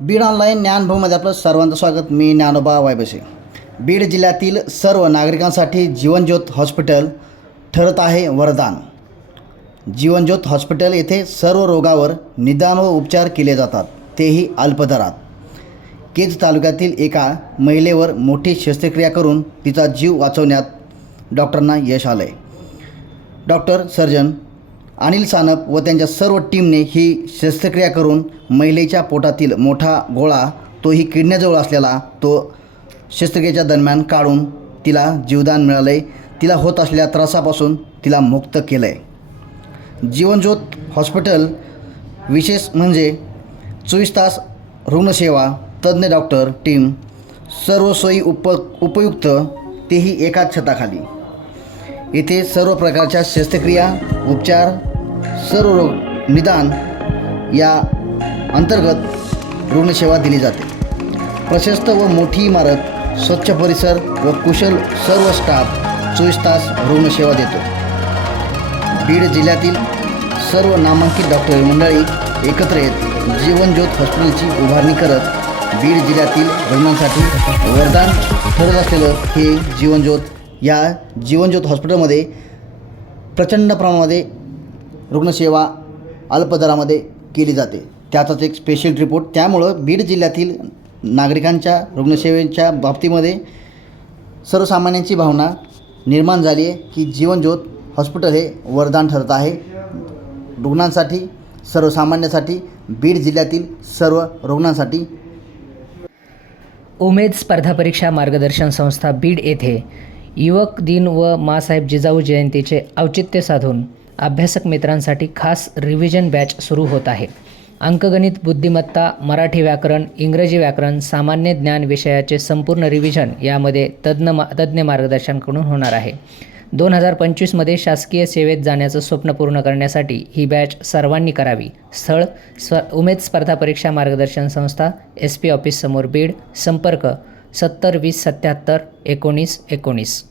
Beed online ज्ञानभूमीमध्ये आपलं सर्वांचं स्वागत. मी ज्ञानोबा वायबसे. बीड जिल्ह्यातील सर्व नागरिकांसाठी जीवनज्योत हॉस्पिटल ठरत आहे वरदान. जीवनज्योत हॉस्पिटल येथे सर्व रोगावर निदान व उपचार केले जातात. तेही अल्पदरात. केज तालुक्यातील एका महिलेवर मोठी शस्त्रक्रिया करून तिचा जीव वाचवण्यात डॉक्टरांना यश आलं आहे डॉक्टर सर्जन अनिल सानप व त्यांच्या सर्व टीमने ही शस्त्रक्रिया करून महिलेच्या पोटातील मोठा गोळा तोही किडण्याजवळ असलेला तो शस्त्रक्रियेच्या दरम्यान काढून तिला जीवदान मिळालं. आहे तिला होत असलेल्या त्रासापासून तिला मुक्त केलं आहे जीवनज्योत हॉस्पिटल विशेष म्हणजे चोवीस तास रुग्णसेवा तज्ज्ञ डॉक्टर टीम सर्व सोयी उप उपयुक्त तेही एकाच छताखाली. येथे सर्व प्रकारच्या शस्त्रक्रिया उपचार सर्व रोग निदान या अंतर्गत रुग्णसेवा दिली जाते. प्रशस्त व मोठी इमारत स्वच्छ परिसर व कुशल सर्व स्टाफ चोवीस तास रुग्णसेवा देतो. बीड जिल्ह्यातील सर्व नामांकित डॉक्टर मंडळी एकत्र येत जीवनज्योत हॉस्पिटलची उभारणी करत बीड जिल्ह्यातील रुग्णांसाठी वरदान ठरत असलेलं हे जीवनज्योत या जीवनज्योत हॉस्पिटलमध्ये प्रचंड प्रमाणामध्ये रुग्णसेवा अल्पदरामध्ये केली जाते. त्याचाच एक स्पेशल रिपोर्ट त्यामुळं बीड जिल्ह्यातील नागरिकांच्या रुग्णसेवेच्या बाबतीमध्ये सर्वसामान्यांची भावना निर्माण झाली आहे की जीवनज्योत हॉस्पिटल हे वरदान ठरत आहे. रुग्णांसाठी सर्वसामान्यासाठी बीड जिल्ह्यातील सर्व रुग्णांसाठी. उमेद स्पर्धा परीक्षा मार्गदर्शन संस्था बीड येथे युवक दिन व मासाहेब जिजाऊ जयंतीचे औचित्य साधून अभ्यासक मित्रांसाठी खास रिव्हिजन बॅच सुरू होत आहे. अंकगणित बुद्धिमत्ता मराठी व्याकरण इंग्रजी व्याकरण सामान्य ज्ञान विषयाचे संपूर्ण रिव्हिजन यामध्ये तज्ज्ञ मा तज्ज्ञ मार्गदर्शनकडून होणार आहे. दोन हजार पंचवीसमध्ये शासकीय सेवेत जाण्याचं स्वप्न पूर्ण करण्यासाठी ही बॅच सर्वांनी करावी. स्थळ स्व उमेद स्पर्धा परीक्षा मार्गदर्शन संस्था एस पी ऑफिससमोर बीड संपर्क सत्तर वीस सत्याहत्तर एकोणीस एकोणीस.